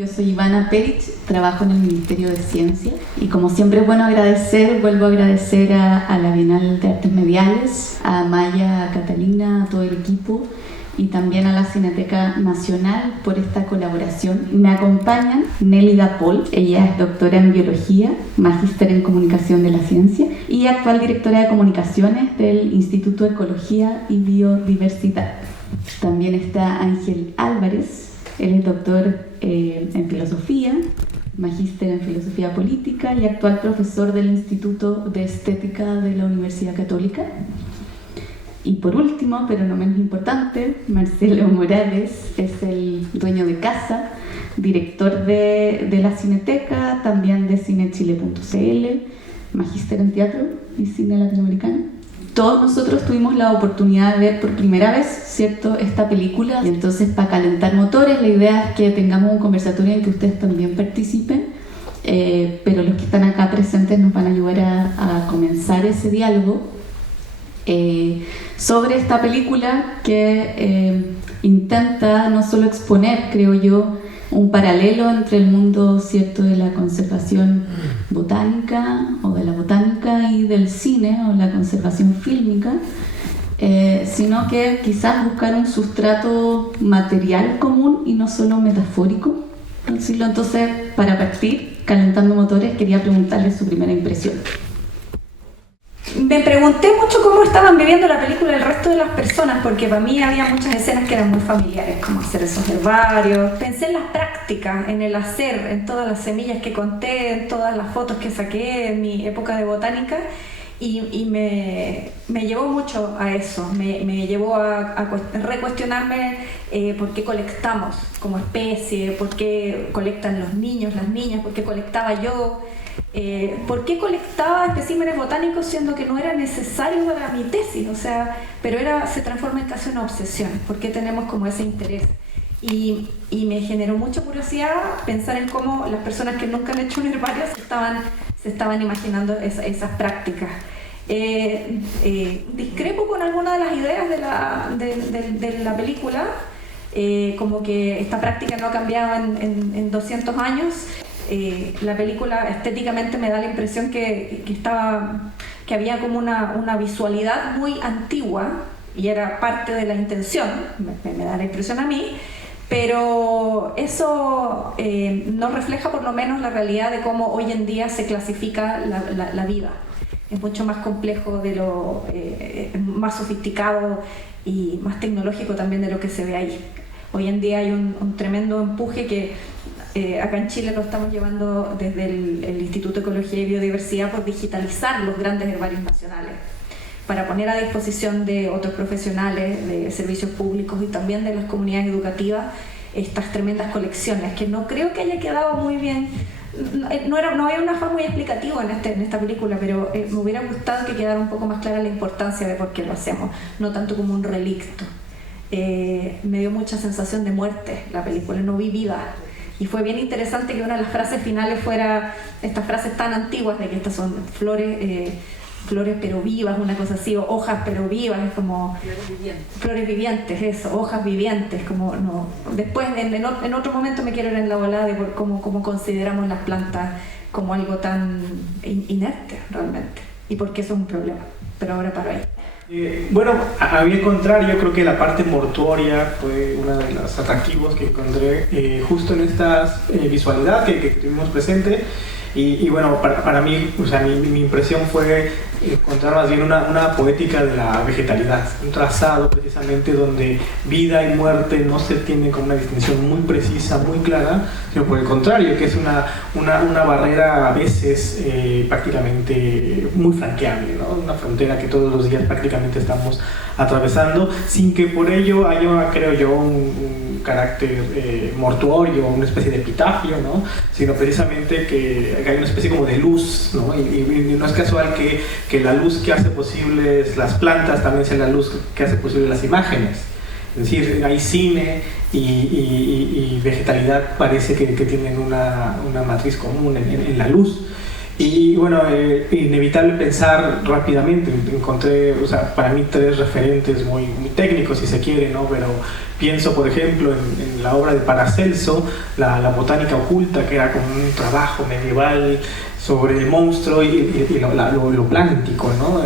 Yo soy Ivana Peric, trabajo en el Ministerio de Ciencia y como siempre es bueno vuelvo a agradecer a la Bienal de Artes Mediales, a Maya, a Catalina, a todo el equipo y también a la Cineteca Nacional por esta colaboración. Me acompañan Nélida Paul, ella es doctora en Biología, magíster en Comunicación de la Ciencia y actual directora de Comunicaciones del Instituto de Ecología y Biodiversidad. También está Ángel Álvarez, él es doctor en Filosofía, magíster en Filosofía Política y actual profesor del Instituto de Estética de la Universidad Católica. Y por último, pero no menos importante, Marcelo Morales es el dueño de casa, director de la Cineteca, también de cinechile.cl, magíster en teatro y cine latinoamericano. Todos nosotros tuvimos la oportunidad de ver por primera vez, ¿cierto?, esta película. Y entonces, para calentar motores, la idea es que tengamos un conversatorio en que ustedes también participen, pero los que están acá presentes nos van a ayudar a comenzar ese diálogo sobre esta película que intenta no solo exponer, creo yo, un paralelo entre el mundo, ¿cierto?, de la conservación botánica o de la botánica y del cine o la conservación fílmica, sino que quizás buscar un sustrato material común y no solo metafórico. Entonces, para partir, calentando motores, quería preguntarles su primera impresión. Me pregunté mucho cómo estaban viviendo la película el resto de las personas, porque para mí había muchas escenas que eran muy familiares, como hacer esos herbarios. Pensé en las prácticas, en el hacer, en todas las semillas que conté, en todas las fotos que saqué en mi época de botánica, y me llevó mucho a eso, me llevó a recuestionarme por qué colectamos como especie, por qué colectan los niños, las niñas, por qué colectaba yo. ¿Por qué colectaba especímenes botánicos siendo que no era necesario para mi tesis? O sea, pero se transforma en casi una obsesión. ¿Por qué tenemos como ese interés? Y me generó mucha curiosidad pensar en cómo las personas que nunca han hecho un herbario se estaban imaginando esas prácticas. Discrepo con algunas de las ideas de la película, como que esta práctica no ha cambiado en 200 años. La película estéticamente me da la impresión que había como una visualidad muy antigua y era parte de la intención, me da la impresión a mí, pero eso no refleja por lo menos la realidad de cómo hoy en día se clasifica la vida. Es mucho más complejo, más sofisticado y más tecnológico también de lo que se ve ahí. Hoy en día hay un tremendo empuje que acá en Chile lo estamos llevando desde el Instituto de Ecología y Biodiversidad por digitalizar los grandes herbarios nacionales para poner a disposición de otros profesionales de servicios públicos y también de las comunidades educativas estas tremendas colecciones que no creo que haya quedado muy bien. No había un afán muy explicativo en esta película, pero me hubiera gustado que quedara un poco más clara la importancia de por qué lo hacemos, no tanto como un relicto. Me dio mucha sensación de muerte la película, no vi vida. Y fue bien interesante que una de las frases finales fuera estas frases tan antiguas de que estas son flores pero vivas, una cosa así, o hojas pero vivas, es como flores vivientes, eso, hojas vivientes, como no. Después en otro momento me quiero ir en la volada de cómo consideramos las plantas como algo tan inerte realmente y por qué eso es un problema, pero ahora paro ahí. Bueno, a mi contrario, yo creo que la parte mortuoria fue uno de los atractivos que encontré justo en esta visualidad que tuvimos presente. Y bueno, para mí, o sea, mi impresión fue encontrar más bien una poética de la vegetalidad, un trazado precisamente donde vida y muerte no se tienen como una distinción muy precisa, muy clara, sino por el contrario, que es una barrera a veces prácticamente muy franqueable, ¿no? Una frontera que todos los días prácticamente estamos atravesando, sin que por ello haya, creo yo, un carácter mortuorio, una especie de epitafio, ¿no? Sino precisamente que hay una especie como de luz, ¿no? Y no es casual que la luz que hace posibles las plantas también sea la luz que hace posibles las imágenes. Es decir, hay cine y vegetalidad parece que tienen una matriz común en la luz. Y bueno, inevitable pensar rápidamente. Encontré, o sea, para mí 3 referentes muy técnicos, si se quiere, ¿no? Pero pienso, por ejemplo, en la obra de Paracelso, la botánica oculta, que era como un trabajo medieval sobre el monstruo y lo plántico, ¿no?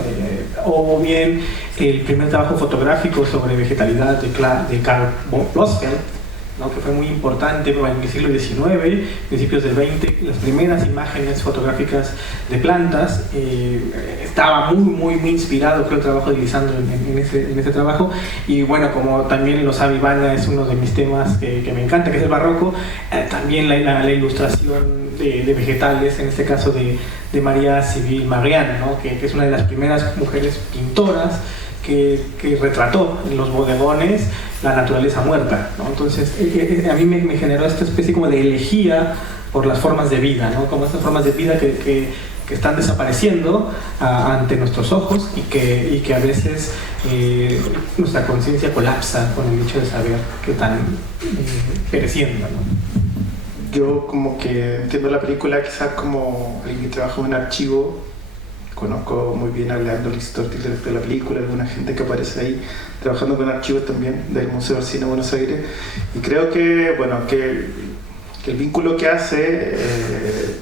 O bien el primer trabajo fotográfico sobre vegetalidad de Karl Blossfeld, ¿no? Que fue muy importante en el siglo XIX, principios del XX, las primeras imágenes fotográficas de plantas. Estaba muy inspirado, creo, el trabajo de Lisandro en ese trabajo. Y bueno, como también lo sabe Ivana, es uno de mis temas que me encanta, que es el barroco, también la ilustración de vegetales, en este caso de María Civil Magrián, ¿no? que es una de las primeras mujeres pintoras que retrató en los bodegones la naturaleza muerta, ¿no? Entonces a mí me generó esta especie como de elegía por las formas de vida, ¿no? Como estas formas de vida que están desapareciendo ante nuestros ojos y que a veces nuestra conciencia colapsa con el hecho de saber que están pereciendo, ¿no? Yo como que entiendo la película quizás como alguien que trabaja en un archivo. Conozco muy bien a Leandro Listotti, el director de la película, alguna gente que aparece ahí trabajando con archivos también del Museo del Cine de Buenos Aires, y creo que, bueno, que el vínculo que hace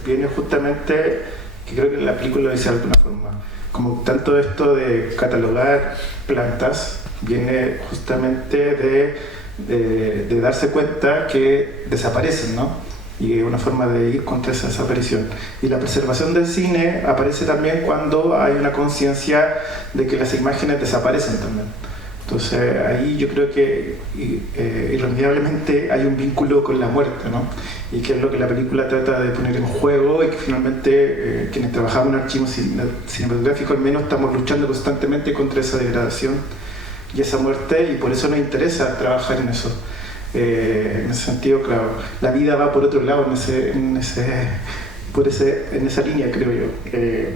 viene justamente, que creo que la película lo dice de alguna forma, como tanto esto de catalogar plantas viene justamente de darse cuenta que desaparecen, ¿no? Y una forma de ir contra esa desaparición. Y la preservación del cine aparece también cuando hay una conciencia de que las imágenes desaparecen también. Entonces ahí yo creo que irremediablemente hay un vínculo con la muerte, ¿no? Y que es lo que la película trata de poner en juego, y que finalmente quienes trabajamos en archivos cinematográficos al menos estamos luchando constantemente contra esa degradación y esa muerte, y por eso nos interesa trabajar en eso. En ese sentido, claro, la vida va por otro lado en esa línea, creo yo.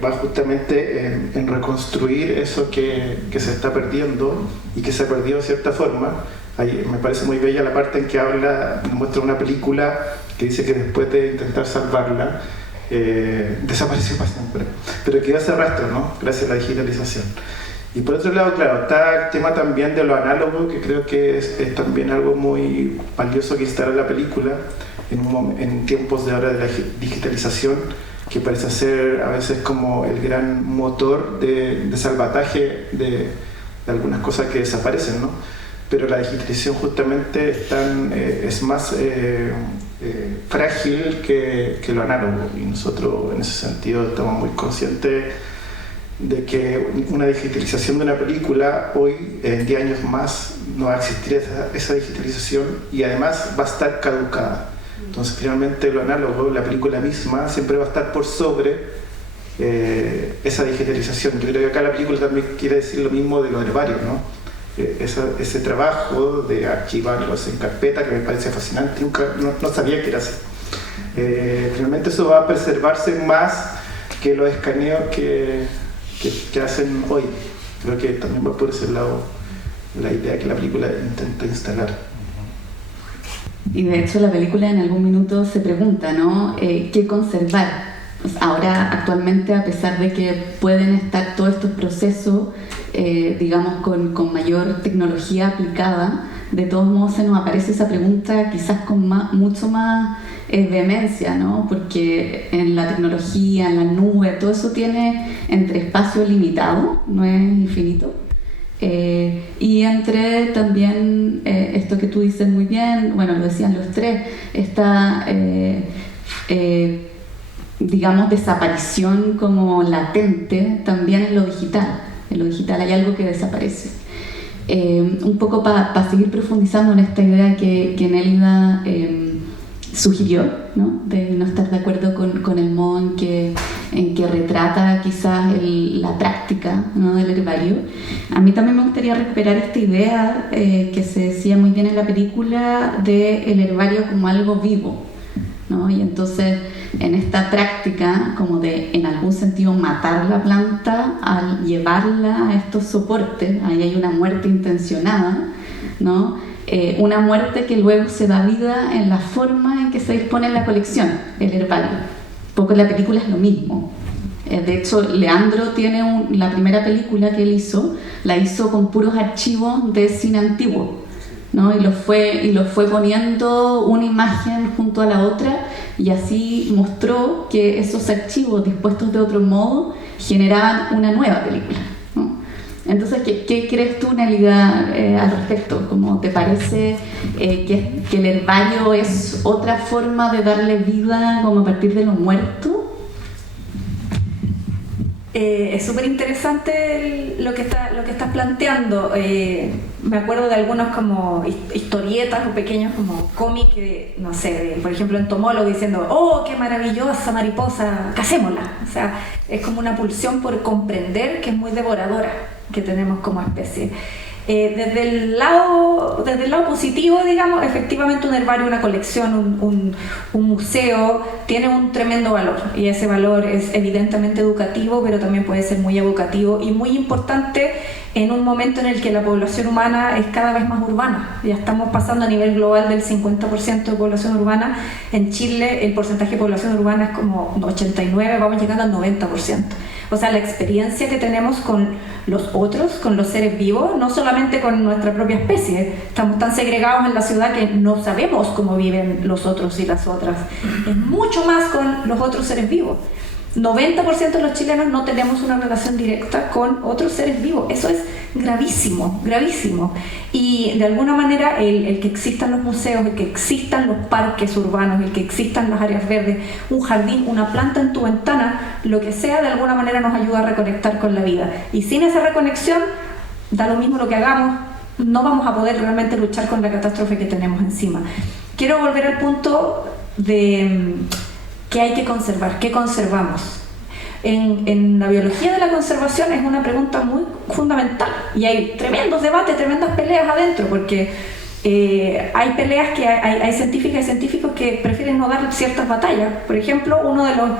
Va justamente en reconstruir eso que se está perdiendo y que se ha perdido de cierta forma. Ahí me parece muy bella la parte en que muestra una película que dice que después de intentar salvarla, desapareció para siempre, pero quedó ese rastro, ¿no? Gracias a la digitalización. Y por otro lado, claro, está el tema también de lo análogo, que creo que es también algo muy valioso que instala la película en tiempos de ahora de la digitalización, que parece ser a veces como el gran motor de salvataje de algunas cosas que desaparecen, ¿no? Pero la digitalización justamente es más frágil que lo análogo, y nosotros en ese sentido estamos muy conscientes de que una digitalización de una película hoy, en 10 años más, no va a existir esa digitalización, y además va a estar caducada. Entonces finalmente lo análogo, la película misma, siempre va a estar por sobre esa digitalización. Yo creo que acá la película también quiere decir lo mismo de los herbarios, ¿no? Ese trabajo de archivarlos en carpeta, que me parece fascinante, no sabía que era así. Finalmente eso va a preservarse más que los escaneos que hacen hoy. Creo que también va por ese lado la idea que la película intenta instalar. Y de hecho la película en algún minuto se pregunta, ¿no? ¿Qué conservar? Pues ahora, actualmente, a pesar de que pueden estar todos estos procesos, digamos, con mayor tecnología aplicada, de todos modos se nos aparece esa pregunta quizás con mucho más vehemencia, ¿no? Porque en la tecnología, en la nube, todo eso tiene entre espacio limitado, no es infinito, y entre también esto que tú dices muy bien, bueno, lo decían los tres, esta digamos desaparición como latente también en lo digital. En lo digital hay algo que desaparece. Un poco para seguir profundizando en esta idea que Nélida sugirió, ¿no? De no estar de acuerdo con el modo en que retrata quizás la práctica, ¿no? Del herbario. A mí también me gustaría recuperar esta idea que se decía muy bien en la película del herbario como algo vivo, ¿no? Y entonces en esta práctica como de en algún sentido matar la planta al llevarla a estos soportes, ahí hay una muerte intencionada, ¿no? Una muerte que luego se da vida en la forma en que se dispone en la colección, el herbario. Un poco la película es lo mismo, De hecho, Leandro tiene la primera película que él hizo, la hizo con puros archivos de cine antiguo, ¿no? Y los fue poniendo una imagen junto a la otra, y así mostró que esos archivos dispuestos de otro modo generaban una nueva película, ¿no? Entonces, ¿qué crees tú, Nélida, al respecto? ¿Cómo te parece que el herbario es otra forma de darle vida como a partir de lo muerto? Es súper interesante lo que estás planteando. Me acuerdo de algunos como historietas o pequeños como cómics, no sé, por ejemplo Entomólogo diciendo, ¡oh, qué maravillosa mariposa, casémosla! O sea, es como una pulsión por comprender que es muy devoradora que tenemos como especie. Desde el lado positivo, digamos, efectivamente un herbario, una colección, un museo tiene un tremendo valor, y ese valor es evidentemente educativo, pero también puede ser muy evocativo y muy importante en un momento en el que la población humana es cada vez más urbana. Ya estamos pasando a nivel global del 50% de población urbana. En Chile el porcentaje de población urbana es como 89%, vamos llegando al 90%. O sea, la experiencia que tenemos con los otros, con los seres vivos, no solamente con nuestra propia especie, estamos tan segregados en la ciudad que no sabemos cómo viven los otros y las otras. Es mucho más con los otros seres vivos. 90% de los chilenos no tenemos una relación directa con otros seres vivos. Eso es gravísimo, gravísimo. Y de alguna manera el que existan los museos, el que existan los parques urbanos, el que existan las áreas verdes, un jardín, una planta en tu ventana, lo que sea, de alguna manera nos ayuda a reconectar con la vida. Y sin esa reconexión, da lo mismo lo que hagamos, no vamos a poder realmente luchar con la catástrofe que tenemos encima. Quiero volver al punto de ¿qué hay que conservar? ¿Qué conservamos? En la biología de la conservación es una pregunta muy fundamental, y hay tremendos debates, tremendas peleas adentro, porque hay peleas que hay científicas y científicos que prefieren no dar ciertas batallas. Por ejemplo, uno de los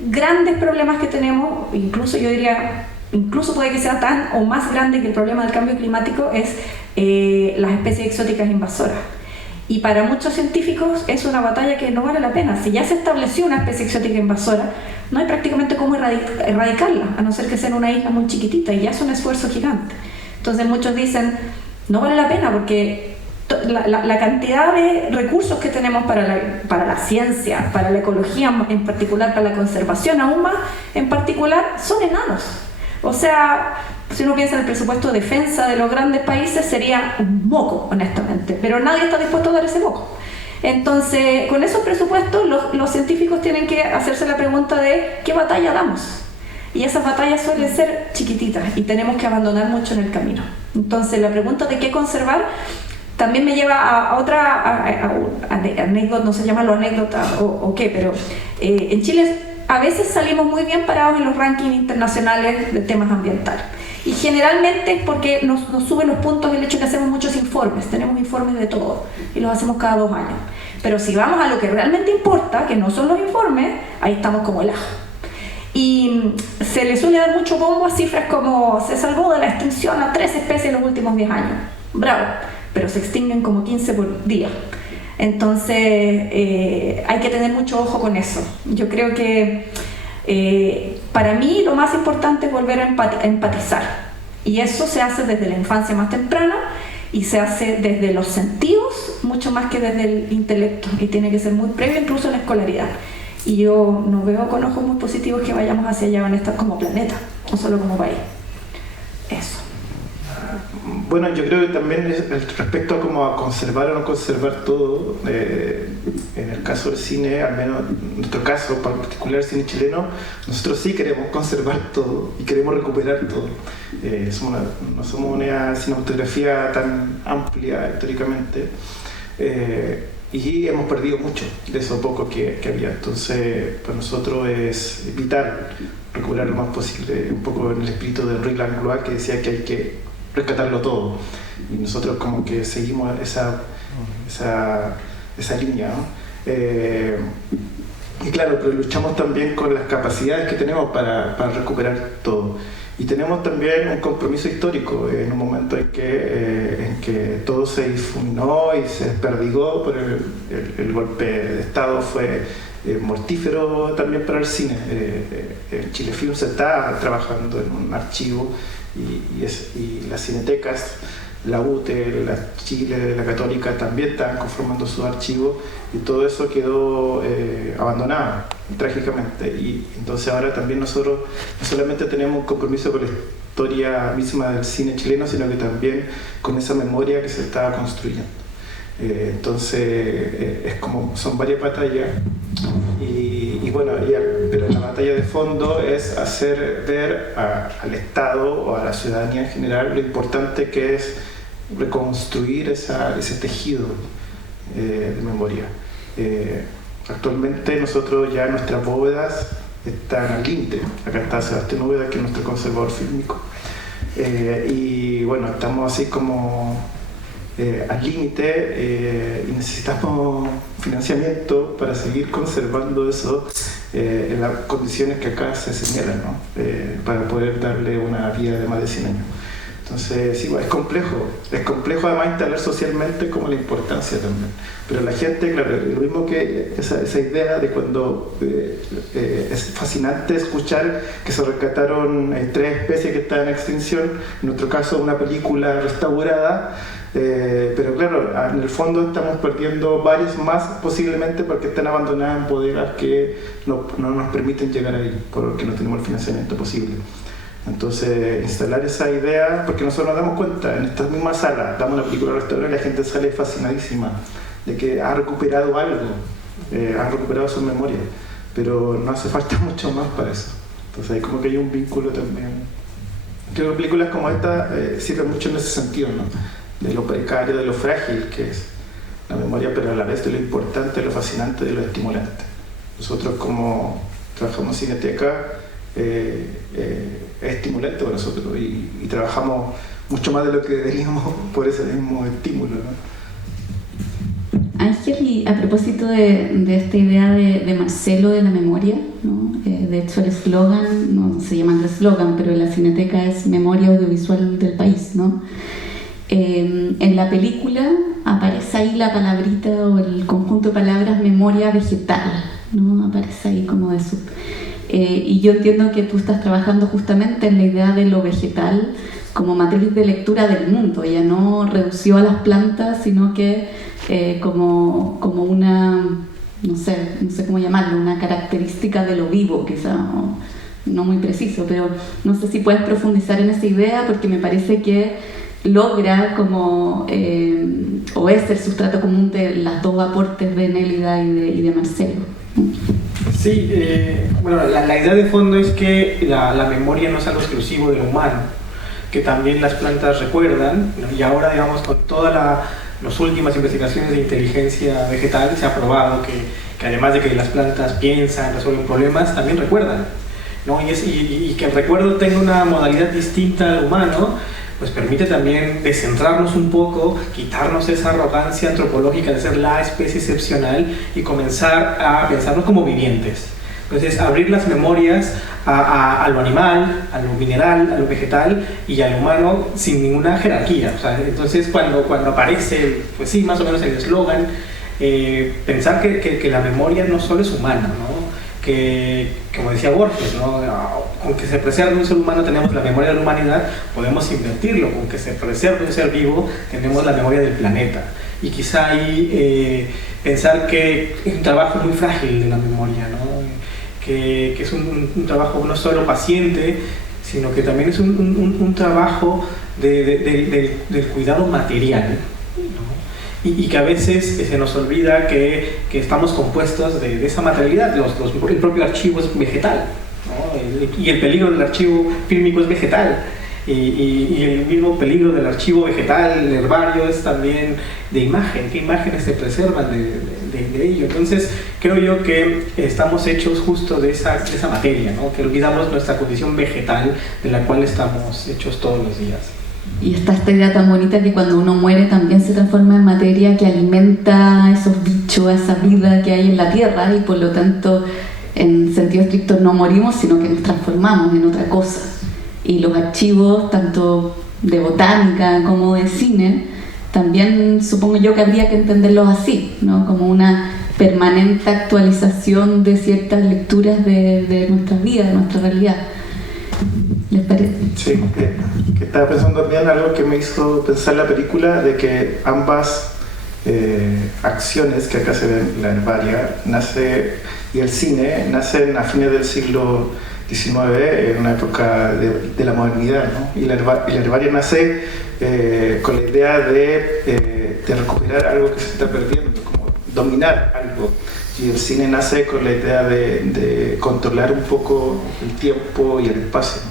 grandes problemas que tenemos, incluso yo diría, incluso puede que sea tan o más grande que el problema del cambio climático, es las especies exóticas invasoras. Y para muchos científicos es una batalla que no vale la pena. Si ya se estableció una especie exótica invasora, no hay prácticamente cómo erradicarla, a no ser que sea en una isla muy chiquitita, y ya es un esfuerzo gigante. Entonces muchos dicen, no vale la pena, porque la cantidad de recursos que tenemos para la ciencia, para la ecología en particular, para la conservación aún más en particular, son enanos. O sea, si uno piensa en el presupuesto de defensa de los grandes países, sería un moco, honestamente, pero nadie está dispuesto a dar ese moco. Entonces, con esos presupuestos, los científicos tienen que hacerse la pregunta de ¿qué batalla damos? Y esas batallas suelen ser chiquititas y tenemos que abandonar mucho en el camino. Entonces, la pregunta de qué conservar también me lleva a otra anécdota, no sé llamarlo anécdota o qué, pero en Chile a veces salimos muy bien parados en los rankings internacionales de temas ambientales. Y generalmente es porque nos suben los puntos el hecho que hacemos muchos informes, tenemos informes de todo y los hacemos cada 2 años. Pero si vamos a lo que realmente importa, que no son los informes, ahí estamos como el ajo. Y se le suele dar mucho bombo a cifras como se salvó de la extinción a 3 especies en los últimos 10 años. Bravo, pero se extinguen como 15 por día. Entonces hay que tener mucho ojo con eso. Yo creo que para mí lo más importante es volver a empatizar, y eso se hace desde la infancia más temprana y se hace desde los sentidos mucho más que desde el intelecto, y tiene que ser muy previo incluso en la escolaridad. Y yo no veo con ojos muy positivos que vayamos hacia allá como planeta, no solo como país. Eso. Bueno, yo creo que también respecto a cómo a conservar o no conservar todo, en el caso del cine, al menos en nuestro caso, en particular el cine chileno, nosotros sí queremos conservar todo y queremos recuperar todo. No somos una cinematografía tan amplia históricamente, y hemos perdido mucho de eso poco que había. Entonces, para nosotros es vital recuperar lo más posible, un poco en el espíritu de Henri Langlois, que decía que hay que rescatarlo todo, y nosotros como que seguimos esa línea, ¿no? Y claro, pero luchamos también con las capacidades que tenemos para recuperar todo, y tenemos también un compromiso histórico en un momento en que todo se difuminó y se desperdigó por el golpe de Estado. Fue mortífero también para el cine. En Chile Film se está trabajando en un archivo y las cinetecas, la UTE, la Chile, la Católica también están conformando sus archivos y todo eso quedó abandonado trágicamente. Y entonces ahora también nosotros no solamente tenemos un compromiso con la historia misma del cine chileno, sino que también con esa memoria que se está construyendo. Entonces es como son varias batallas y bueno, pero la batalla de fondo es hacer ver al Estado o a la ciudadanía en general lo importante que es reconstruir ese tejido de memoria. Actualmente nosotros ya nuestras bóvedas están al límite. Acá está Sebastián Úbeda, que es nuestro conservador fílmico, y bueno, estamos así como al límite y necesitamos financiamiento para seguir conservando eso en las condiciones que acá se señalan, ¿no? Para poder darle una vida de más de 100 años. Entonces, sí, es complejo además instalar socialmente como la importancia también. Pero la gente, claro, lo mismo que esa idea de cuando es fascinante escuchar que se rescataron 3 especies que están en extinción, en nuestro caso una película restaurada, pero claro, en el fondo estamos perdiendo varios más posiblemente porque están abandonadas en bodegas que no nos permiten llegar ahí, porque no tenemos el financiamiento posible. Entonces, instalar esa idea, porque nosotros nos damos cuenta, en esta misma sala, damos una película restaurada y la gente sale fascinadísima de que ha recuperado algo, ha recuperado su memoria, pero no hace falta mucho más para eso. Entonces, hay como que hay un vínculo también. Creo que películas como esta sirven mucho en ese sentido, ¿no? De lo precario, de lo frágil que es la memoria, pero a la vez de lo importante, de lo fascinante, de lo estimulante. Nosotros como trabajamos en Cineteca, es estimulante para nosotros y trabajamos mucho más de lo que deberíamos por ese mismo estímulo, ¿no? Ángel, y a propósito de esta idea de Marcelo de la memoria, ¿no? De hecho el eslogan, no se llama el eslogan, pero la Cineteca es Memoria Audiovisual del País, ¿no? En la película aparece ahí la palabrita o el conjunto de palabras memoria vegetal, ¿no? Aparece ahí como de su... y yo entiendo que tú estás trabajando justamente en la idea de lo vegetal como matriz de lectura del mundo. Ella no redució a las plantas, sino que como una, no sé cómo llamarlo, una característica de lo vivo, quizá, no muy preciso, pero no sé si puedes profundizar en esa idea, porque me parece que logra como, o es el sustrato común de las dos aportes de Nélida y de Marcelo. Sí, bueno, la idea de fondo es que la memoria no es algo exclusivo del humano, que también las plantas recuerdan, ¿no? Y ahora, digamos, con todas las últimas investigaciones de inteligencia vegetal se ha probado que además de que las plantas piensan, resuelven problemas, también recuerdan, ¿no? Y que el recuerdo tenga una modalidad distinta al humano, pues permite también descentrarnos un poco, quitarnos esa arrogancia antropológica de ser la especie excepcional y comenzar a pensarnos como vivientes. Entonces, abrir las memorias a lo animal, a lo mineral, a lo vegetal y al humano sin ninguna jerarquía. O sea, entonces, cuando aparece, pues sí, más o menos el eslogan, pensar que la memoria no solo es humana, ¿no? Que, como decía Borges, ¿no? Aunque se preserve un ser humano, tenemos la memoria de la humanidad, podemos invertirlo, aunque se preserve un ser vivo, tenemos la memoria del planeta. Y quizá ahí pensar que es un trabajo muy frágil de la memoria, ¿no? Que es un trabajo no solo paciente, sino que también es un trabajo del cuidado material, ¿no? Y que a veces se nos olvida que estamos compuestos de esa materialidad. El propio archivo es vegetal, ¿no? Y el peligro del archivo fílmico es vegetal. Y el mismo peligro del archivo vegetal, el herbario, es también de imagen. ¿Qué imágenes se preservan de ello? Entonces, creo yo que estamos hechos justo de esa materia, ¿no? Que olvidamos nuestra condición vegetal de la cual estamos hechos todos los días. Y está esta idea tan bonita que cuando uno muere también se transforma en materia que alimenta a esos bichos, a esa vida que hay en la tierra, y por lo tanto, en sentido estricto, no morimos, sino que nos transformamos en otra cosa. Y los archivos, tanto de botánica como de cine, también supongo yo que habría que entenderlos así, ¿no? Como una permanente actualización de ciertas lecturas de nuestras vidas, de nuestra realidad. ¿Les parece? Sí, que estaba pensando también algo que me hizo pensar la película, de que ambas acciones que acá se ven, la herbaria y el cine, nacen a fines del siglo XIX, en una época de la modernidad, ¿no? Y la herbaria nace con la idea de recuperar algo que se está perdiendo, como dominar algo. Y el cine nace con la idea de controlar un poco el tiempo y el espacio.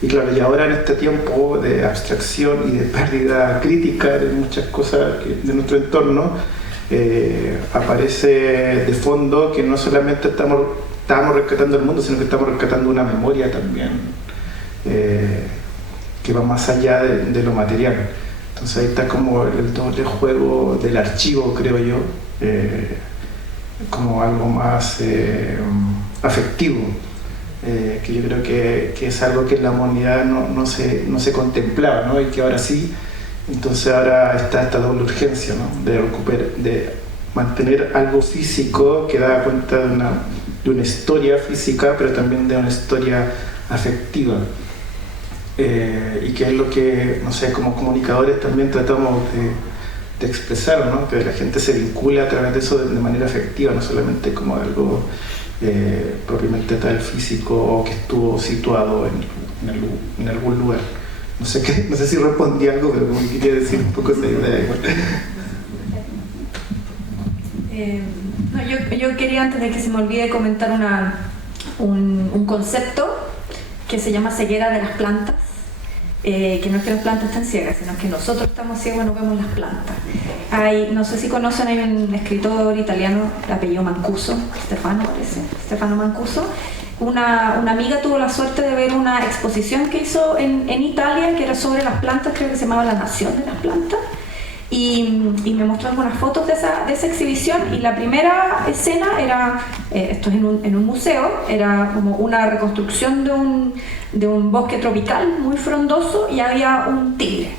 Y claro, y ahora en este tiempo de abstracción y de pérdida crítica de muchas cosas de nuestro entorno, aparece de fondo que no solamente estamos rescatando el mundo, sino que estamos rescatando una memoria también, que va más allá de lo material. Entonces ahí está como el doble juego del archivo, creo yo, como algo más afectivo, que yo creo que es algo que en la modernidad no se contemplaba, ¿no? Y que ahora sí. Entonces ahora está esta doble urgencia, ¿no? De mantener algo físico que da cuenta de una historia física, pero también de una historia afectiva. Y que es lo que, no sé, como comunicadores también tratamos de expresar, ¿no? Que la gente se vincula a través de eso de manera afectiva, no solamente como algo propiamente tal físico o que estuvo situado en algún lugar. No sé si respondí algo, pero como quería decir un poco esa idea igual. Yo quería, antes de que se me olvide, comentar un concepto que se llama ceguera de las plantas. Que no es que las plantas estén ciegas, sino que nosotros estamos ciegos y no vemos las plantas. No sé si conocen, hay un escritor italiano de apellido Mancuso, Stefano Mancuso. Una amiga tuvo la suerte de ver una exposición que hizo en Italia, que era sobre las plantas, creo que se llamaba La Nación de las Plantas, y me mostró algunas fotos de esa exhibición, y la primera escena era, esto es en un museo, era como una reconstrucción de un bosque tropical muy frondoso, y había un tigre,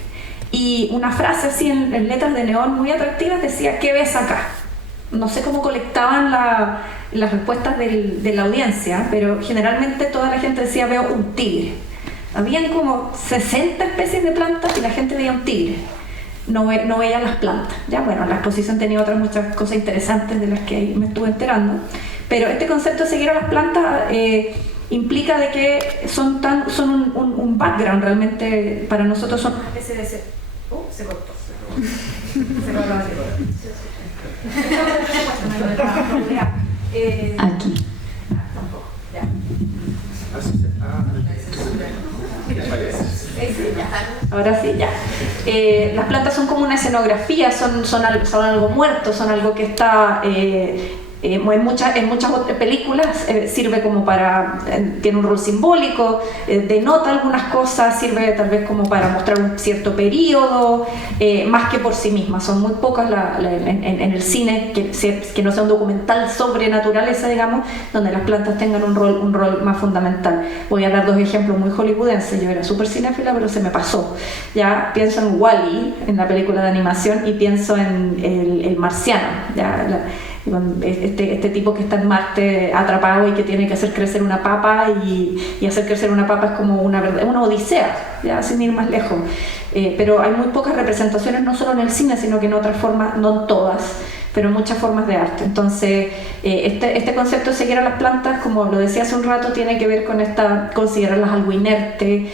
y una frase así en letras de neón muy atractivas decía: ¿qué ves acá? No sé cómo colectaban las respuestas de la audiencia, pero generalmente toda la gente decía: veo un tigre. Habían como 60 especies de plantas y la gente veía un tigre. No veía las plantas. Ya, bueno, la exposición tenía otras muchas cosas interesantes de las que me estuve enterando, pero este concepto de seguir a las plantas implica de que son un background realmente para nosotros. Son una especie de se cortó. Aquí. Ahora sí, ya. Las plantas son como una escenografía, son algo muerto, son algo que está en muchas películas, sirve como tiene un rol simbólico, denota algunas cosas, sirve tal vez como para mostrar un cierto periodo, más que por sí mismas. Son muy pocas en el cine que no sea un documental sobre naturaleza, digamos, donde las plantas tengan un rol más fundamental. Voy a dar dos ejemplos muy hollywoodenses. Yo era súper cinéfila, pero se me pasó. Ya pienso en Wall-E, en la película de animación, y pienso en el marciano. Este tipo que está en Marte atrapado y que tiene que hacer crecer una papa, y hacer crecer una papa es como una odisea, ya, sin ir más lejos. Pero hay muy pocas representaciones, no solo en el cine, sino que en otras formas, no en todas, pero en muchas formas de arte. Entonces este concepto de seguir a las plantas, como lo decía hace un rato, tiene que ver con considerarlas algo inerte,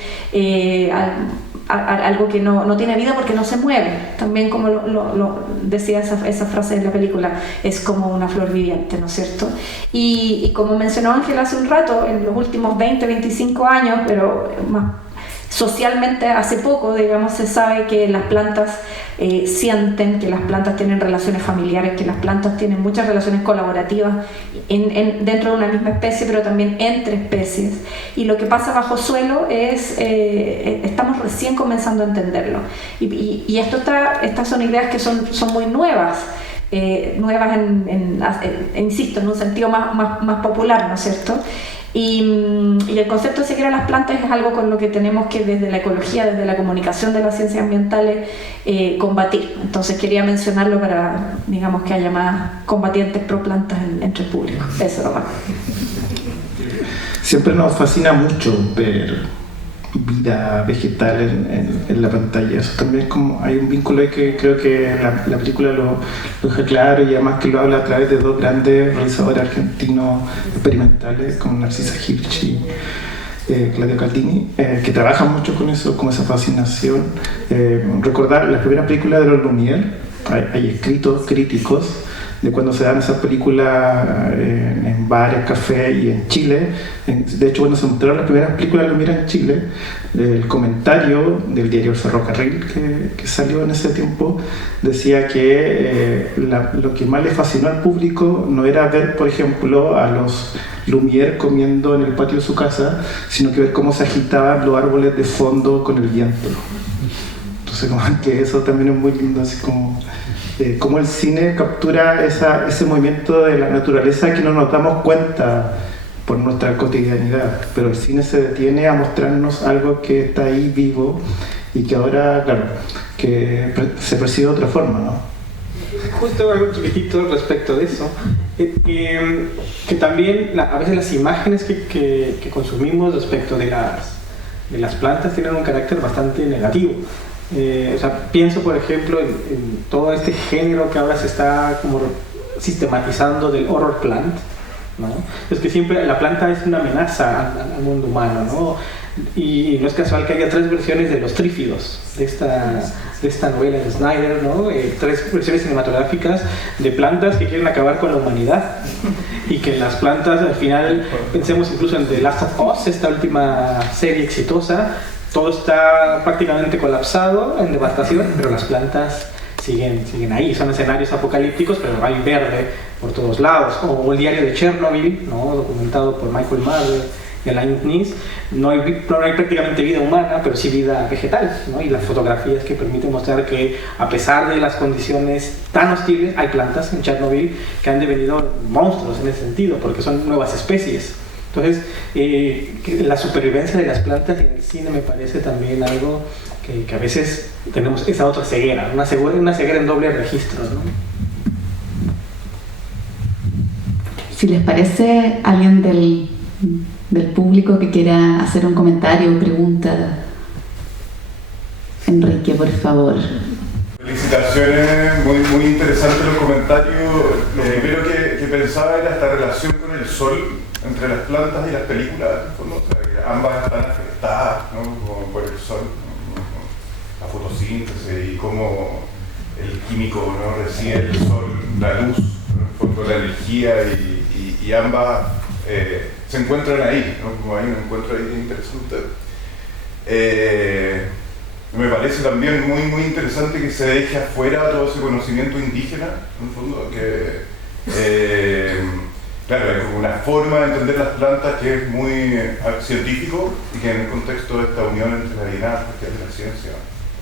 algo que no tiene vida porque no se mueve. También, como lo decía esa frase de la película, es como una flor viviente, ¿no es cierto? Y como mencionó Ángela hace un rato, en los últimos 20, 25 años, pero más socialmente hace poco, digamos, se sabe que las plantas sienten, que las plantas tienen relaciones familiares, que las plantas tienen muchas relaciones colaborativas dentro de una misma especie, pero también entre especies. Y lo que pasa bajo suelo estamos recién comenzando a entenderlo. Y estas son ideas que son muy nuevas. Nuevas insisto, en un sentido más popular, ¿no es cierto? Y el concepto de seguir a las plantas es algo con lo que tenemos que desde la ecología, desde la comunicación de las ciencias ambientales, combatir. Entonces quería mencionarlo para, digamos, que haya más combatientes pro plantas entre el público. Eso nomás. Siempre nos fascina mucho ver vida vegetal en la pantalla. Eso también es como, hay un vínculo ahí que creo que la película lo deja claro, y además que lo habla a través de dos grandes realizadores argentinos experimentales como Narcisa Hirsch y Claudio Caldini, que trabajan mucho con eso, con esa fascinación. Recordar las primeras películas de los Lumière, hay escritos críticos de cuando se dan esas películas en bares, cafés y en Chile. De hecho, cuando se mostraron las primeras películas de Lumière en Chile, el comentario del diario El Ferrocarril que salió en ese tiempo decía que lo que más le fascinó al público no era ver, por ejemplo, a los Lumière comiendo en el patio de su casa, sino que ver cómo se agitaban los árboles de fondo con el viento. Entonces, como que eso también es muy lindo, así como cómo el cine captura ese movimiento de la naturaleza que no nos damos cuenta por nuestra cotidianidad, pero el cine se detiene a mostrarnos algo que está ahí vivo y que ahora, claro, que se percibe de otra forma, ¿no? Justo algo chiquitito respecto de eso, que también a veces las imágenes que consumimos respecto de las plantas tienen un carácter bastante negativo. O sea, pienso por ejemplo en todo este género que ahora se está como sistematizando del horror plant, ¿no? Es que siempre la planta es una amenaza al mundo humano, ¿no? Y no es casual que haya 3 versiones de los trífidos de esta novela de Snyder, ¿no? 3 versiones cinematográficas de plantas que quieren acabar con la humanidad, y que las plantas al final, pensemos incluso en The Last of Us, esta última serie exitosa, todo está prácticamente colapsado en devastación, pero las plantas siguen ahí. Son escenarios apocalípticos, pero hay verde por todos lados. O el diario de Chernobyl, ¿no? Documentado por Michael Marder y Alain Knies. No hay prácticamente vida humana, pero sí vida vegetal, ¿no? Y las fotografías que permiten mostrar que, a pesar de las condiciones tan hostiles, hay plantas en Chernobyl que han devenido monstruos en ese sentido, porque son nuevas especies. Entonces, la supervivencia de las plantas en el cine me parece también algo que a veces tenemos esa otra ceguera, una ceguera en doble registro, ¿no? Si les parece, alguien del público que quiera hacer un comentario o pregunta. Enrique, por favor. Felicitaciones, muy interesantes los comentarios. Lo primero que pensaba era esta relación con el sol entre las plantas y las películas, ¿no? O sea, que ambas están afectadas, ¿no? por el sol, ¿no? La fotosíntesis y cómo el químico, ¿no? recibe el sol, la luz, ¿no? la energía, y ambas se encuentran ahí, ¿no? Como hay un encuentro ahí interesante. Me parece también muy interesante que se deje afuera todo ese conocimiento indígena, en el fondo, que claro, hay como una forma de entender las plantas que es muy científico, y que en el contexto de esta unión entre la dinámica y la ciencia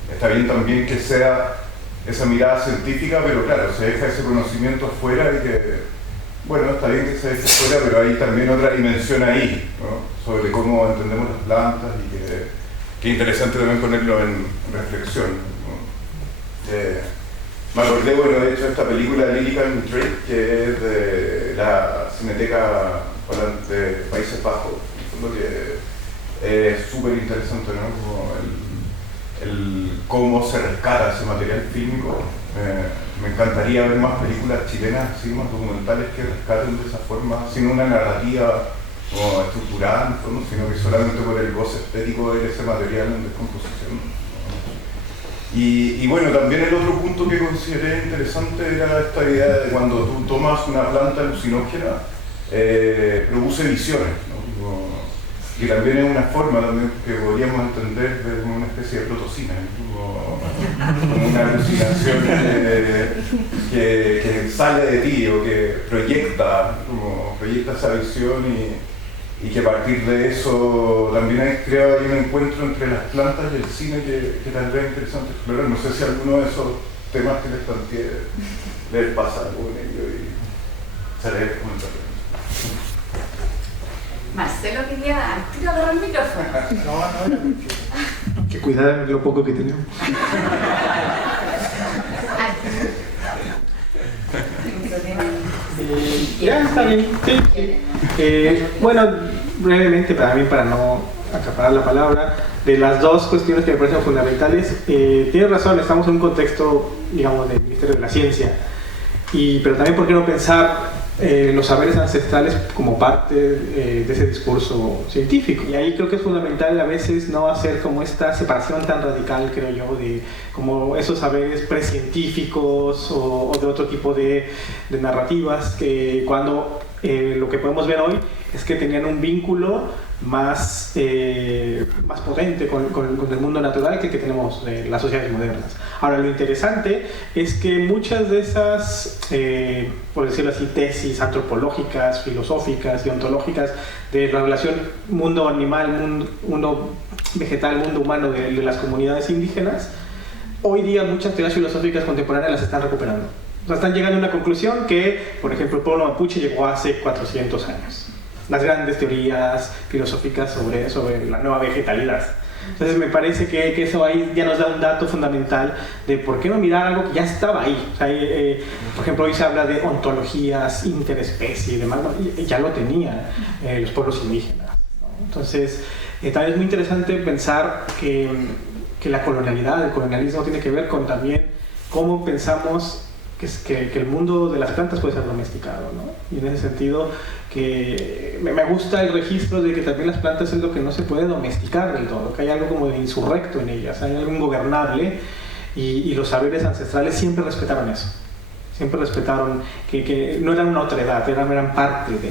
está bien también que sea esa mirada científica, pero claro, se deja ese conocimiento afuera, y que, bueno, está bien que se deje afuera, pero hay también otra dimensión ahí, ¿no? Sobre cómo entendemos las plantas, y que es interesante también ponerlo en reflexión, ¿no? Me acordé, bueno, de hecho, esta película Lyrical Trade, que es de la Cineteca de Países Bajos, que es súper interesante, ¿no? Como cómo se rescata ese material fílmico. Me encantaría ver más películas chilenas, así, más documentales que rescaten de esa forma, sin una narrativa como estructurada, sino que solamente por el goce estético de ese material en descomposición. Y bueno, también el otro punto que consideré interesante era esta idea de cuando tú tomas una planta alucinógena, produce visiones, ¿no? Y también es una forma también que podríamos entender de una especie de protocina, ¿no? Como una alucinación que sale de ti, o que proyecta esa visión, y que a partir de eso también creo hay un encuentro entre las plantas y el cine que tal vez es interesante explorar. No sé si alguno de esos temas que les planteé les pasa algo en ello, y se les comentario. Marcelo quería tiro agarrar el micrófono. No, que cuidar lo poco que tenemos. Ya está bien. Sí. Bueno, brevemente, para no acaparar la palabra, de las dos cuestiones que me parecen fundamentales, tienes razón, estamos en un contexto, digamos, del Ministerio de la Ciencia, pero también, ¿por qué no pensar los saberes ancestrales como parte de ese discurso científico? Y ahí creo que es fundamental a veces no hacer como esta separación tan radical, creo yo, de como esos saberes precientíficos o de otro tipo de narrativas, que cuando lo que podemos ver hoy es que tenían un vínculo más potente con el mundo natural que tenemos de las sociedades modernas. Ahora, lo interesante es que muchas de esas, por decirlo así, tesis antropológicas, filosóficas y ontológicas de la relación mundo animal, mundo vegetal, mundo humano de las comunidades indígenas, hoy día muchas teorías filosóficas contemporáneas las están recuperando. O sea, están llegando a una conclusión que, por ejemplo, el pueblo mapuche llegó hace 400 años. Las grandes teorías filosóficas sobre la nueva vegetalidad. Entonces me parece que eso ahí ya nos da un dato fundamental de por qué no mirar algo que ya estaba ahí. O sea, por ejemplo, hoy se habla de ontologías interespecie y demás, y ya lo tenían los pueblos indígenas, ¿no? Entonces también es muy interesante pensar que la colonialidad, el colonialismo tiene que ver con también cómo pensamos que el mundo de las plantas puede ser domesticado, ¿no? Y en ese sentido que me gusta el registro de que también las plantas es lo que no se puede domesticar del todo, que hay algo como de insurrecto en ellas, hay algo ingobernable, y los saberes ancestrales siempre respetaron eso, siempre respetaron que no eran una otredad, eran parte de,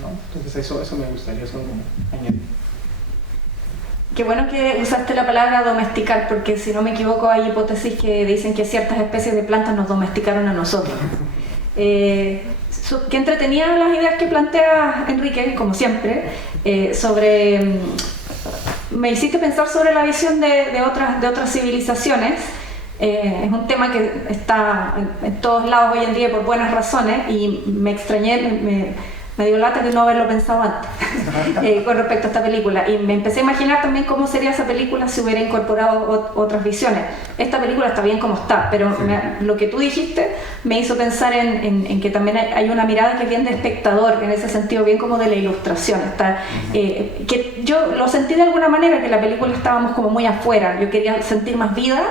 ¿no? Entonces eso me gustaría, eso como añadir. Qué bueno que usaste la palabra domesticar, porque si no me equivoco hay hipótesis que dicen que ciertas especies de plantas nos domesticaron a nosotros. Qué entretenidas las ideas que plantea Enrique, como siempre, me hiciste pensar sobre la visión de otras civilizaciones. Es un tema que está en todos lados hoy en día por buenas razones, y me extrañé, me dio lata de no haberlo pensado antes con respecto a esta película, y me empecé a imaginar también cómo sería esa película si hubiera incorporado otras visiones. Esta película está bien como está, pero lo que tú dijiste me hizo pensar en que también hay una mirada que es bien de espectador, en ese sentido, bien como de la ilustración. Que yo lo sentí de alguna manera, que la película estábamos como muy afuera, yo quería sentir más vida.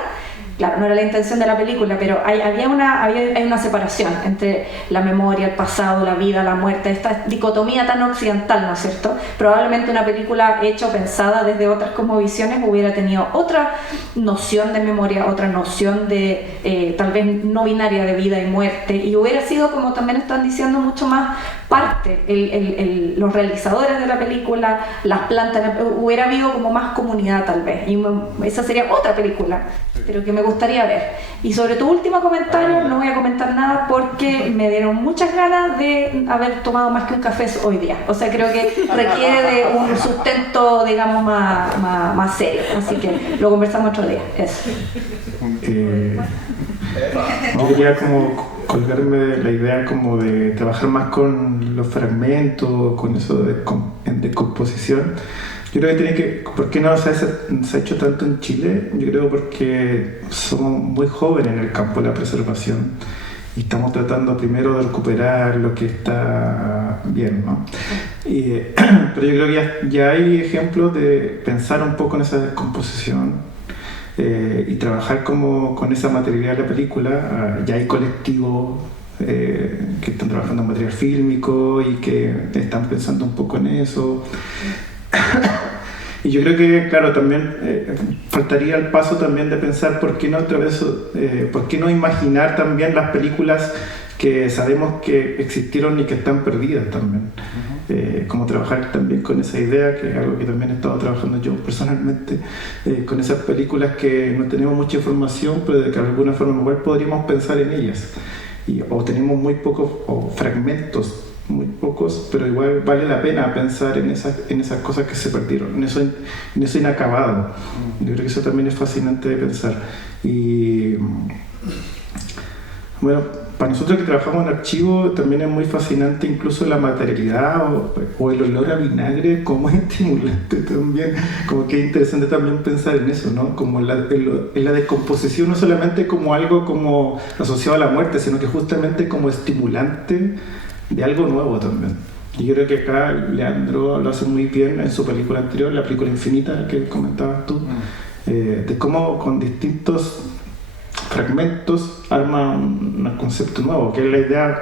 Claro, no era la intención de la película, pero hay una separación entre la memoria, el pasado, la vida, la muerte, esta dicotomía tan occidental, ¿no es cierto? Probablemente una película hecha o pensada desde otras cosmovisiones hubiera tenido otra noción de memoria, otra noción de tal vez no binaria de vida y muerte, y hubiera sido, como también están diciendo, mucho más parte, los realizadores de la película, las plantas, hubiera habido como más comunidad tal vez, y esa sería otra película, pero que me gustaría ver. Y sobre tu último comentario no voy a comentar nada porque me dieron muchas ganas de haber tomado más que un café hoy día, o sea, creo que requiere de un sustento, digamos, más serio, así que lo conversamos otro día. Eso. Yo quería como colgarme de la idea como de trabajar más con los fragmentos, con eso en decomposición. Yo creo que ¿por qué no se ha hecho tanto en Chile? Yo creo porque somos muy jóvenes en el campo de la preservación y estamos tratando primero de recuperar lo que está bien, ¿no? Pero yo creo que ya hay ejemplos de pensar un poco en esa descomposición y trabajar como con esa materialidad de la película. Ya hay colectivos que están trabajando en material fílmico y que están pensando un poco en eso. Y yo creo que, claro, también faltaría el paso también de pensar por qué no imaginar también las películas que sabemos que existieron y que están perdidas también. Como trabajar también con esa idea, que es algo que también he estado trabajando yo personalmente, con esas películas que no tenemos mucha información, pero de que de alguna forma igual podríamos pensar en ellas. O tenemos muy pocos, o fragmentos muy pocos, pero igual vale la pena pensar en esas cosas que se perdieron, en eso inacabado. Yo creo que eso también es fascinante de pensar. Y bueno, para nosotros que trabajamos en archivo también es muy fascinante incluso la materialidad o el olor a vinagre, como es estimulante también, como que es interesante también pensar en eso, ¿no? Como en la descomposición, no solamente como algo como asociado a la muerte, sino que justamente como estimulante de algo nuevo también. Y yo creo que acá Leandro lo hace muy bien en su película anterior, la película Infinita que comentabas tú, de cómo con distintos fragmentos arma un concepto nuevo, que es la idea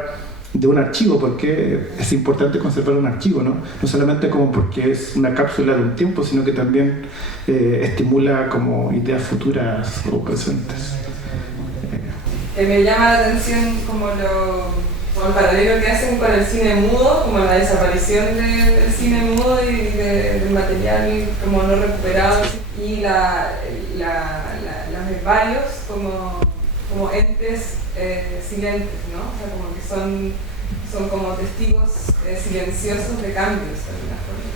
de un archivo, porque es importante conservar un archivo, ¿no? No solamente como porque es una cápsula de un tiempo, sino que también estimula como ideas futuras o presentes. Me llama la atención como el paralelo que hacen con el cine mudo, como la desaparición del cine mudo y del material como no recuperado, y los verbarios como entes silentes, ¿no? O sea, como que son como testigos silenciosos de cambios de alguna forma.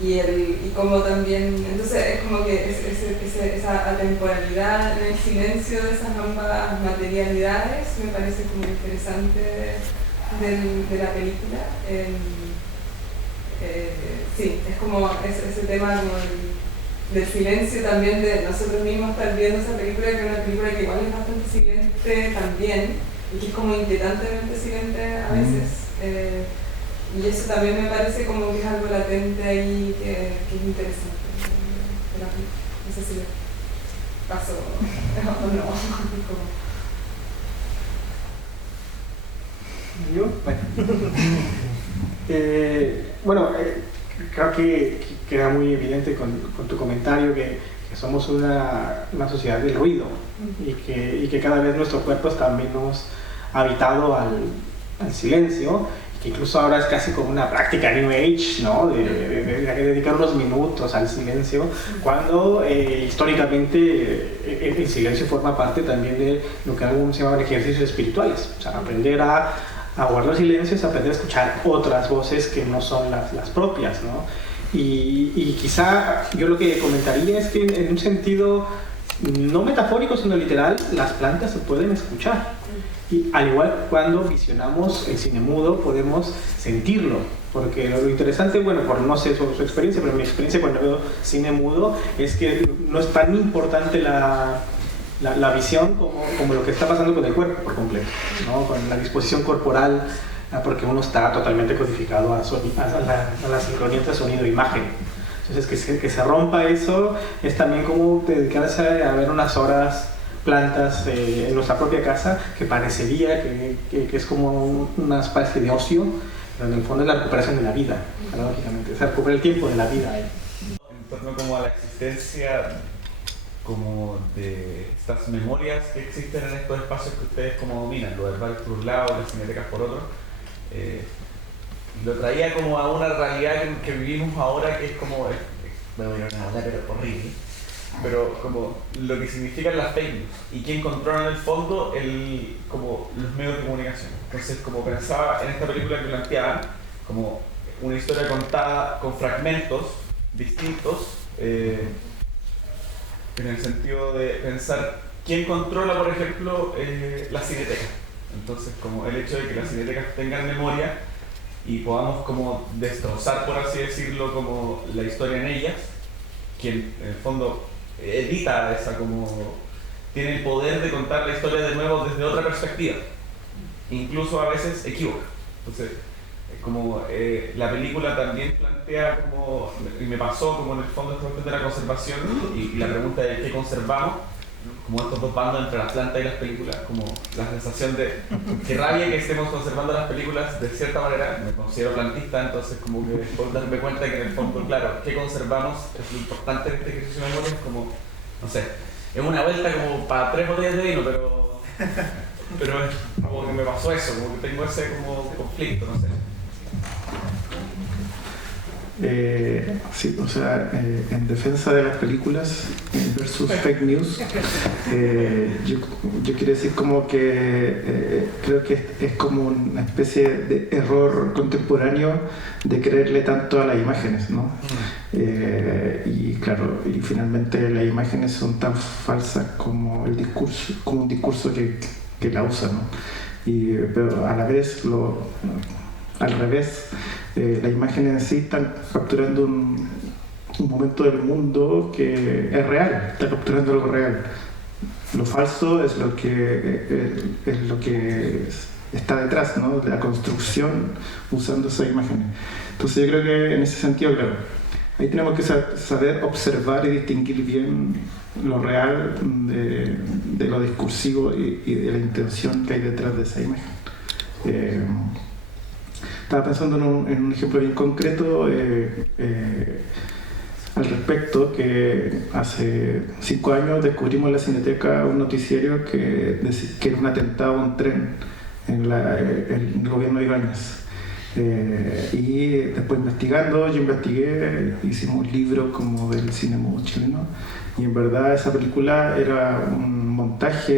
Y como también, entonces es como que esa atemporalidad en el silencio de esas ambas materialidades me parece como interesante de la película. Sí, es como ese tema como del silencio también, de nosotros mismos estar viendo esa película, que es una película que igual es bastante silente también, y que es como inquietantemente silente a veces. Y eso también me parece como que es algo latente ahí que es interesante. No sé si le pasó o no. Bueno, creo que queda muy evidente con tu comentario que somos una sociedad del ruido y que cada vez nuestro cuerpo está menos habitado al silencio, y que incluso ahora es casi como una práctica New Age, ¿no? de dedicar unos minutos al silencio, cuando históricamente el silencio forma parte también de lo que algunos llamaban ejercicios espirituales. O sea, aprender a guardar silencio es aprender a escuchar otras voces que no son las propias, ¿no? Y quizá yo lo que comentaría es que en un sentido no metafórico sino literal, las plantas se pueden escuchar, y al igual cuando visionamos el cine mudo podemos sentirlo, porque lo interesante, bueno, por no sé sobre su experiencia, pero mi experiencia cuando veo cine mudo es que no es tan importante la visión como lo que está pasando con el cuerpo por completo, ¿no? Con la disposición corporal, porque uno está totalmente codificado a la sincronía entre sonido e imagen. Entonces que se rompa eso es también como dedicarse a ver unas horas plantas en nuestra propia casa, que parecería que es como una especie de ocio, pero en el fondo es la recuperación de la vida, paradójicamente, o sea, recuperar el tiempo de la vida. En torno como a la existencia como de estas memorias que existen en estos espacios que ustedes como dominan, lo verbal por un lado, las cinetecas por otro, lo traía como a una realidad que vivimos ahora, que es como, me voy a ir a una bola, pero horrible, pero como lo que significan las fake news y quién controla en el fondo como los medios de comunicación. Entonces, como pensaba en esta película que planteaban, como una historia contada con fragmentos distintos, en el sentido de pensar quién controla, por ejemplo, la cineteca. Entonces, como el hecho de que las cinetecas tengan memoria y podamos como destrozar, por así decirlo, como la historia en ellas, quien en el fondo edita esa, como tiene el poder de contar la historia de nuevo desde otra perspectiva, incluso a veces equivoca. Entonces, como la película también plantea como, y me pasó como en el fondo esta cuestión de la conservación y la pregunta de qué conservamos, como estos dos bandos entre las plantas y las películas, como la sensación de qué rabia que estemos conservando las películas de cierta manera. Me considero plantista, entonces como que puedo darme cuenta que en el fondo, claro, qué conservamos es lo importante en este ejercicio de memoria, es como, no sé, es una vuelta como para 3 botellas de vino, pero es como que me pasó eso, como que tengo ese como conflicto, no sé. Sí, o sea, en defensa de las películas versus fake news, yo quiero decir como que creo que es como una especie de error contemporáneo de creerle tanto a las imágenes, ¿no? Y claro, y finalmente las imágenes son tan falsas como el discurso, como un discurso que que la usa, ¿no? Pero a la vez, al revés, las imágenes en sí están capturando un momento del mundo que es real, está capturando algo real. Lo falso es lo que está detrás, ¿no? De la construcción usando esas imágenes. Entonces yo creo que en ese sentido, claro, ahí tenemos que saber observar y distinguir bien lo real de lo discursivo y de la intención que hay detrás de esa imagen. Estaba pensando en un ejemplo bien concreto al respecto, que hace 5 años descubrimos en la Cineteca un noticiero que era un atentado a un tren en el gobierno de Ibáñez. Y después yo investigué, hicimos un libro como del cine mudo chileno, y en verdad esa película era un montaje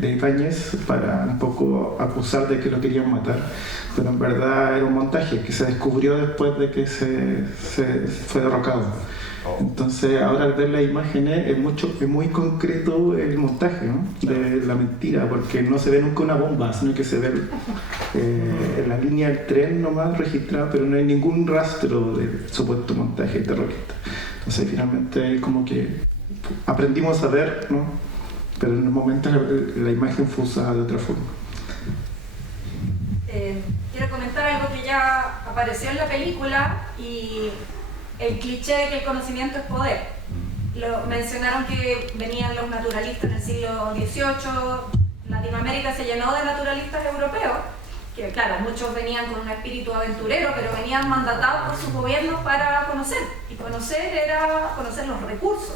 de Ibáñez para un poco acusar de que lo querían matar, pero en verdad era un montaje que se descubrió después de que se fue derrocado. Entonces ahora al ver las imágenes es muy concreto el montaje, ¿no? De la mentira, porque no se ve nunca una bomba, sino que se ve la línea del tren nomás registrada, pero no hay ningún rastro del supuesto montaje terrorista. Entonces finalmente como que aprendimos a ver, ¿no? Pero en un momento la imagen fue usada de otra forma. Quiero comentar algo que ya apareció en la película, y el cliché de que el conocimiento es poder. Mencionaron que venían los naturalistas en el siglo XVIII, Latinoamérica se llenó de naturalistas europeos, que claro, muchos venían con un espíritu aventurero, pero venían mandatados por sus gobiernos para conocer, y conocer era conocer los recursos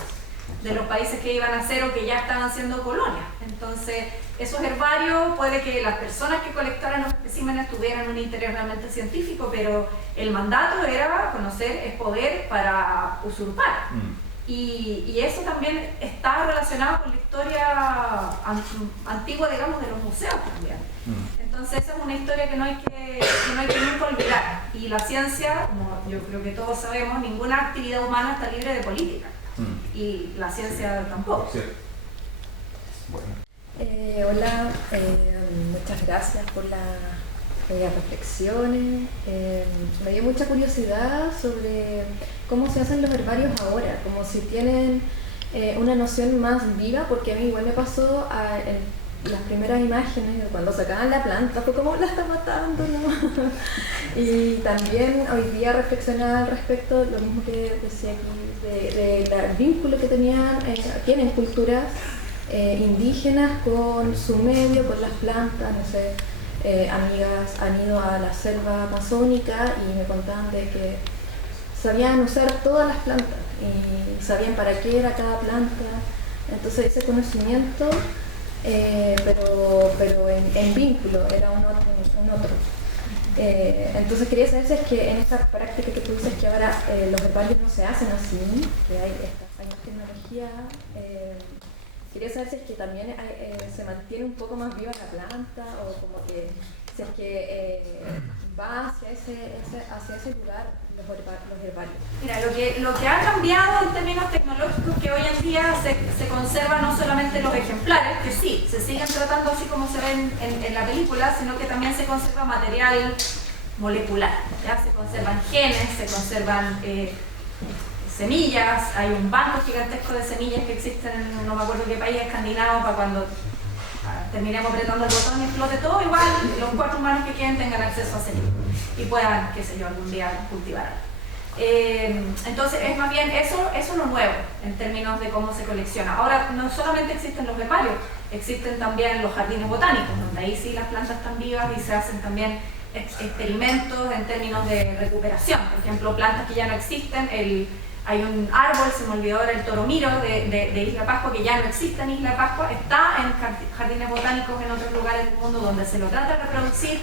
de los países que iban a ser o que ya estaban siendo colonias. Entonces, esos herbarios, puede que las personas que colectaran los especímenes tuvieran un interés realmente científico, pero el mandato era conocer es poder para usurpar. Y eso también está relacionado con la historia antigua, digamos, de los museos también. Entonces esa es una historia que no hay que nunca olvidar. Y la ciencia, como yo creo que todos sabemos, ninguna actividad humana está libre de política. Y la ciencia tampoco. Sí. Bueno. Hola, muchas gracias por las reflexiones. Me dio mucha curiosidad sobre cómo se hacen los herbarios ahora, como si tienen una noción más viva, porque a mí igual me pasó en las primeras imágenes, cuando sacaban la planta, fue como la está matando, ¿no? Y también hoy día reflexionaba al respecto, lo mismo que decía aquí, del vínculo que tienen culturas indígenas con su medio, con las plantas, no sé. Amigas han ido a la selva amazónica y me contaban de que sabían usar todas las plantas y sabían para qué era cada planta. Entonces ese conocimiento, pero en vínculo, era un otro. Entonces quería saber si es que en esta práctica que tú dices que ahora los herbarios no se hacen así, que hay más tecnología. Quería saber si es que también se mantiene un poco más viva la planta, o como que si es que va hacia ese lugar los herbarios. Mira, lo que ha cambiado en términos tecnológicos es que hoy en día se conservan no solamente los ejemplares, que sí, se siguen tratando así como se ven en la película, sino que también se conserva material molecular, ¿ya? Se conservan genes, se conservan semillas, hay un banco gigantesco de semillas que existen en no me acuerdo qué país escandinavo, para cuando terminemos apretando el botón y explote todo, igual los 4 humanos que queden tengan acceso a semillas y puedan, qué sé yo, algún día cultivar. Entonces es más bien eso es lo nuevo en términos de cómo se colecciona. Ahora no solamente existen los herbarios, existen también los jardines botánicos, donde ahí sí las plantas están vivas y se hacen también experimentos en términos de recuperación. Por ejemplo, plantas que ya no existen, hay un árbol, se me olvidó ahora, el toromiro de Isla Pascua, que ya no existe en Isla Pascua, está en jardines botánicos en otros lugares del mundo donde se lo trata de reproducir,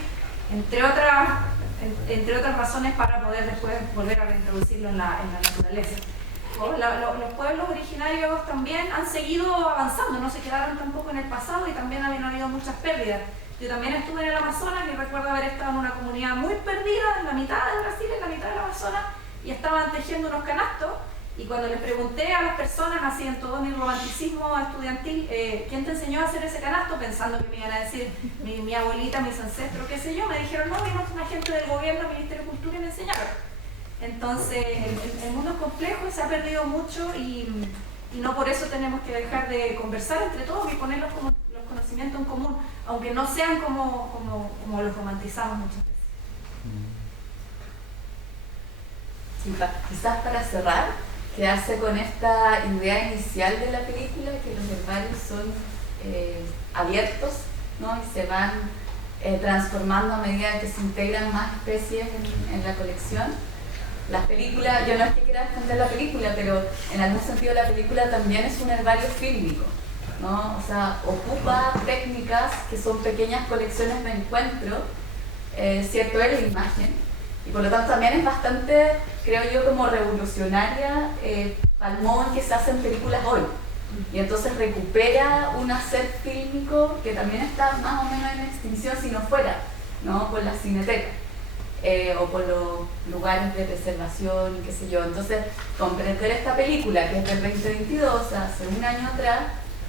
entre otras razones para poder después volver a reintroducirlo en la naturaleza. Los pueblos originarios también han seguido avanzando, no se quedaron tampoco en el pasado y también habían habido muchas pérdidas. Yo también estuve en el Amazonas y recuerdo haber estado en una comunidad muy perdida en la mitad de Brasil, en la mitad del Amazonas, y estaban tejiendo unos canastos Y cuando les pregunté a las personas, así en todo mi romanticismo estudiantil, ¿quién te enseñó a hacer ese canasto? Pensando que me iban a decir mi abuelita, mis ancestros, qué sé yo, me dijeron, no, vino una gente del gobierno, Ministerio de Cultura y me enseñaron. Entonces, el mundo es complejo, se ha perdido mucho y no por eso tenemos que dejar de conversar entre todos y poner los conocimientos en común, aunque no sean como los romantizamos muchas veces. Sí, quizás para cerrar, quedarse con esta idea inicial de la película, que los herbarios son abiertos, ¿no? Y se van transformando a medida que se integran más especies en la colección. Las películas, yo no es que quiera defender la película, pero en algún sentido la película también es un herbario fílmico, ¿no? O sea, ocupa técnicas que son pequeñas colecciones de encuentro, cierto es la imagen, y por lo tanto también es bastante, creo yo, como revolucionaria al modo en que se hacen películas hoy. Y entonces recupera un hacer fílmico que también está más o menos en extinción si no fuera, ¿no? Por la cineteca. O por los lugares de preservación, qué sé yo. Entonces, comprender esta película, que es del 2022, hace un año atrás,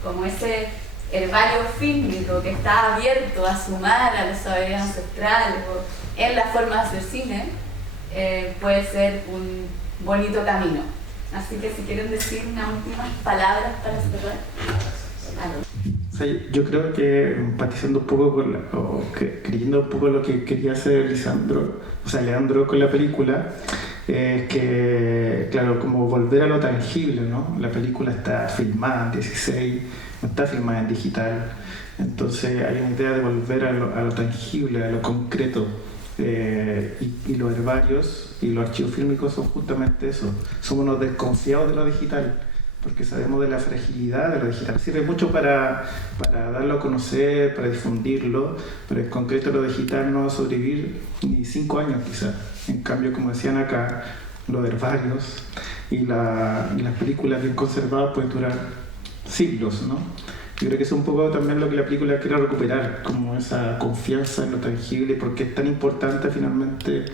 como ese herbario fílmico que está abierto a sumar a los saberes ancestrales o en la forma de hacer cine, puede ser un bonito camino. Así que si quieren decir unas últimas palabras para cerrar. O sea, yo creo que empatizando un poco creyendo un poco lo que quería hacer Leandro con la película, es que, claro, como volver a lo tangible, ¿no? La película está filmada en 16, no está filmada en digital, entonces hay una idea de volver a lo tangible, a lo concreto. Y los herbarios y los archivos fílmicos son justamente eso, somos unos desconfiados de lo digital, porque sabemos de la fragilidad de lo digital. Sirve mucho para darlo a conocer, para difundirlo, pero en concreto lo digital no va a sobrevivir ni 5 años quizás. En cambio, como decían acá, los herbarios y las películas bien conservadas pueden durar siglos, ¿no? Yo creo que es un poco también lo que la película quiere recuperar, como esa confianza en lo tangible, porque es tan importante finalmente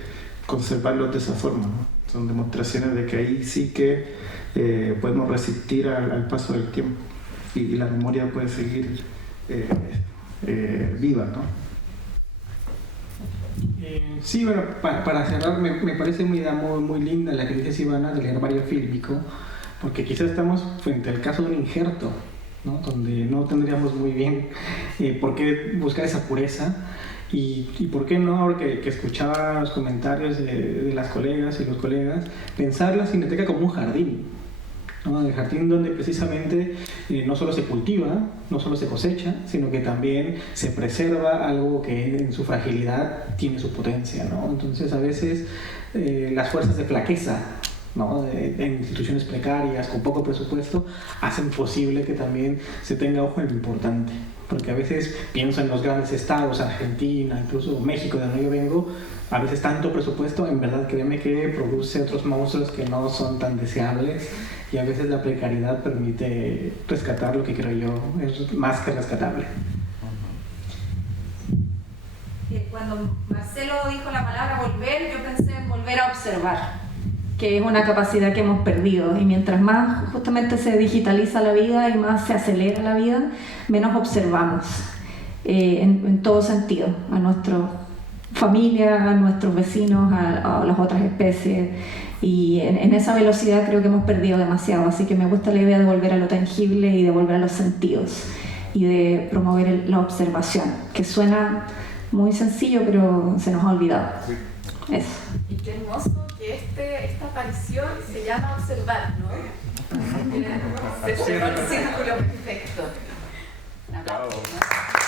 conservarlos de esa forma, ¿no? Son demostraciones de que ahí sí que podemos resistir al paso del tiempo y la memoria puede seguir viva, ¿no? Sí, bueno, para cerrar, me parece una idea muy linda la que dice Silvana del herbario fílmico, porque quizás estamos frente al caso de un injerto, ¿no? Donde no tendríamos muy bien por qué buscar esa pureza y por qué no, ahora que escuchaba los comentarios de las colegas y los colegas, pensar la cineteca como un jardín, ¿no? El jardín donde precisamente no solo se cultiva, no solo se cosecha, sino que también se preserva algo que en su fragilidad tiene su potencia, ¿no? Entonces a veces las fuerzas de flaqueza, ¿no? En instituciones precarias, con poco presupuesto, hacen posible que también se tenga ojo en lo importante. Porque a veces pienso en los grandes estados, Argentina, incluso México, de donde yo vengo, a veces tanto presupuesto, en verdad créeme que produce otros monstruos que no son tan deseables, y a veces la precariedad permite rescatar lo que creo yo es más que rescatable. Cuando Marcelo dijo la palabra volver, yo pensé en volver a observar, que es una capacidad que hemos perdido, y mientras más justamente se digitaliza la vida y más se acelera la vida, menos observamos en todo sentido, a nuestra familia, a nuestros vecinos, a las otras especies, y en esa velocidad creo que hemos perdido demasiado, así que me gusta la idea de volver a lo tangible y de volver a los sentidos y de promover la observación, que suena muy sencillo pero se nos ha olvidado. Sí. Eso. Y qué hermoso que esta aparición se llama observar, ¿no? Se cerró el círculo perfecto. Un aplauso, ¿no?